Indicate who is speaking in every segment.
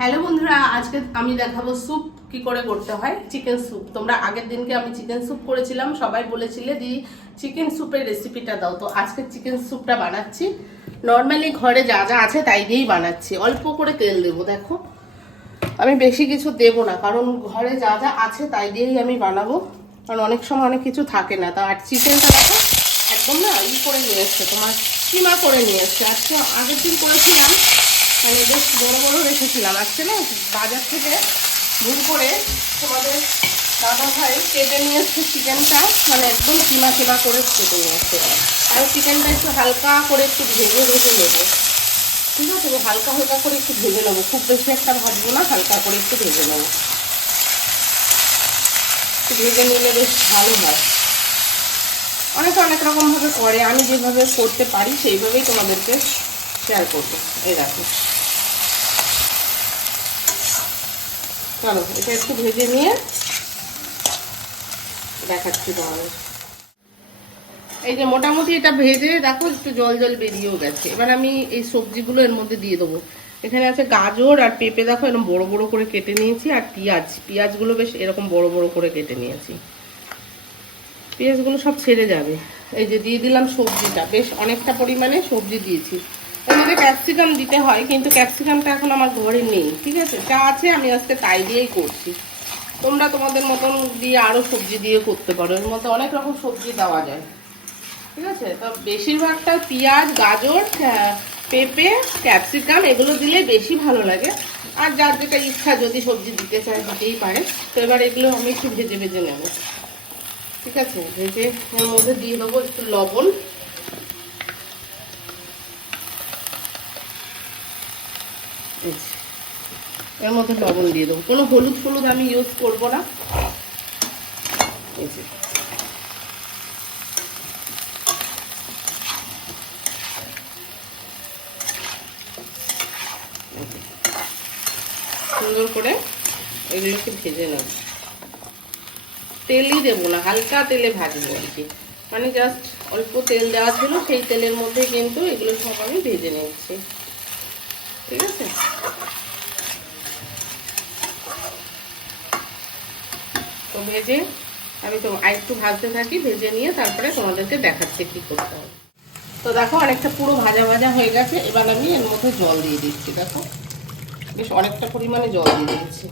Speaker 1: Hello বন্ধুরা, আজকে আমি দেখাবো স্যুপ কি করে করতে হয় চিকেন স্যুপ তোমরা আগের দিনকে আমি চিকেন স্যুপ করেছিলাম, সবাই বলেছিলে দি চিকেন স্যুপের রেসিপিটা দাও। তো আজকে চিকেন স্যুপটা বানাচ্ছি। নর্মালি ঘরে যা যা আছে তাই দিয়েই বানাচ্ছি। অল্প করে তেল দেবো, দেখো। আমি বেশি কিছু দেবো না, কারণ ঘরে যা যা আছে তাই দিয়েই আমি বানাবো। কারণ অনেক সময় অনেক কিছু থাকে না। তা আর চিকেনটা দেখো, একদম না ই করে নিয়ে এসছে, তোমার কিমা করে নিয়ে এসছে। আজকে আগের দিন করেছিলাম মানে বেশ বড় বড় রেখেছিলাম। আজকে না বাজার থেকে ভুল করে তোমাদের দাদা ভাই কেটে নিয়ে এসছে চিকেনটা। মানে একদম কিমা কিমা করে কেটে নিয়ে এসছে। আর চিকেনটা একটু হালকা করে একটু ভেজে ভেজে নেব। ঠিক আছে? হালকা হালকা করে একটু ভেজে নেব। খুব বেশি একটা ভাজবো না, হালকা করে একটু ভেজে নেব। ভেজে নিলে বেশ ভালো হয়। অনেকে অনেক রকমভাবে করে। আমি যেভাবে করতে পারি সেইভাবেই তোমাদেরকে শেয়ার করব। এই দেখো। চলো, এটা একটু ভেজে নিয়ে দেখাচ্ছি তোমাদের। এই যে মোটামুটি এটা ভেজে দেখো, একটু জল জল বেরিয়েও গেছে। এবার আমি এই সবজিগুলো এর মধ্যে দিয়ে দেবো। এখানে আছে গাজর আর পেঁপে, দেখো এরকম বড় বড় করে কেটে নিয়েছি, আর পেঁয়াজ। পেঁয়াজগুলো বেশ এরকম বড় বড় করে কেটে নিয়েছি। পেঁয়াজগুলো সব ছেড়ে যাবে। এই যে দিয়ে দিলাম সবজিটা। বেশ অনেকটা পরিমাণে সবজি দিয়েছি। মধ্যে ক্যাপসিকাম দিতে হয়, কিন্তু ক্যাপসিকামটা এখন আমার ঘরে নেই, ঠিক আছে? যা আছে আমি আজকে তাই দিয়েই করছি। তোমরা তোমাদের মতন দিয়ে আরও সবজি দিয়ে করতে পারো। এর মধ্যে অনেক রকম সবজি দেওয়া যায়। ঠিক আছে? তো বেশিরভাগটা পেঁয়াজ, গাজর পেঁপে ক্যাপসিকাম এগুলো দিলে বেশি ভালো লাগে। আর যার যেটা ইচ্ছা, যদি সবজি দিতে চায়, দিতেই পারে। তো এবার এগুলো আমি একটু ভেজে ভেজে নেব। ঠিক আছে? ভেজে এর মধ্যে দিয়ে দেবো একটু লবণ এই যে, এর মধ্যে লবণ দিয়ে দেবো। কোনো হলুদ ফলুদ আমি ইউজ করব না। সুন্দর করে এগুলোকে ভেজে নেব। তেলই দেবো না, হালকা তেলে ভাজবো আর কি। মানে জাস্ট অল্প তেল দেওয়া ছিল, সেই তেলের মধ্যে কিন্তু এগুলো সব আমি ভেজে নিচ্ছি। ঠিক আছে? তো ভেজে আমি তো আরেকটু ভাজতে থাকি, ভেজে নিয়ে তারপরে তোমাদেরকে দেখাচ্ছি কি করতে হবে। তো দেখো, অনেকটা পুরো ভাজা ভাজা হয়ে গেছে। এবার আমি এর মধ্যে জল দিয়ে দিচ্ছি, দেখো। বেশ অনেকটা পরিমাণে জল দিয়ে দিয়েছি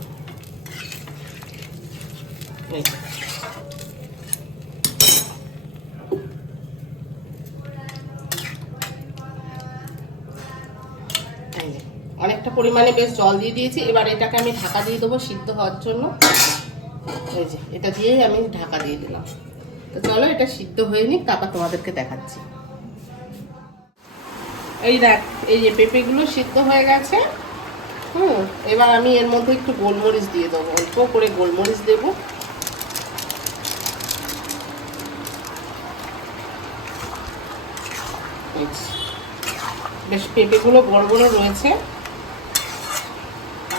Speaker 1: এই যে। এই যে, অনেকটা পরিমাণে বেশ জল দিয়ে দিয়েছি। এবার এটাকে আমি ঢাকা দিয়ে দেবো সিদ্ধ হওয়ার জন্য। এই যে, এটা দিয়েই আমি ঢাকা দিয়ে দিলাম। তো চলো, এটা সিদ্ধ হয়ে নিক, তারপর তোমাদেরকে দেখাচ্ছি। এই দেখ, এই যে পেঁপেগুলো সিদ্ধ হয়ে গেছে। হুম, এবার আমি এর মধ্যে একটু গোলমরিচ দিয়ে দেবো। অল্প করে গোলমরিচ দেবো। বেশ পেঁপেগুলো বড় বড় রয়েছে।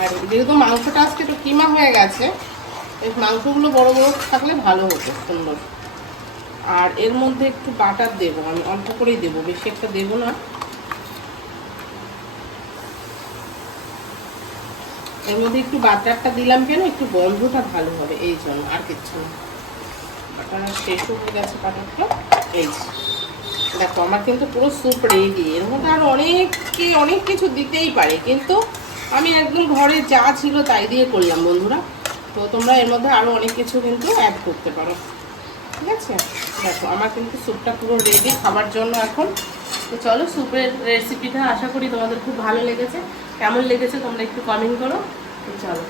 Speaker 1: আর যেহেতু মাংসটা আজকে একটু কিমা হয়ে গেছে মাংসগুলো বড় বড় থাকলে ভালো হতো, সুন্দর। আর এর মধ্যে একটু বাটার দেবো, আমি অল্প করেই দেবো, বেশি একটা দেবো না। এর মধ্যে একটু বাটারটা দিলাম কেন, একটু গন্ধটা ভালো হবে, এই জন্য, আর কিচ্ছু না। বাটার শেষ হয়ে গেছে বাটারটা, এই দেখো, আমার কিন্তু পুরো স্যুপ রেডি এর মধ্যে আর অনেকে অনেক কিছু দিতেই পারে, কিন্তু আমি একদম ঘরে যা ছিল তাই দিয়ে করলাম, বন্ধুরা। তো তোমরা এর মধ্যে আরও অনেক কিছু কিন্তু অ্যাড করতে পারো। ঠিক আছে? দেখো, আমার কিন্তু স্যুপটা পুরো রেডি খাবার জন্য এখন। তো চলো স্যুপের রেসিপিটা আশা করি তোমাদের খুব ভালো লেগেছে। কেমন লেগেছে তোমরা একটু কমেন্ট করো। চলো।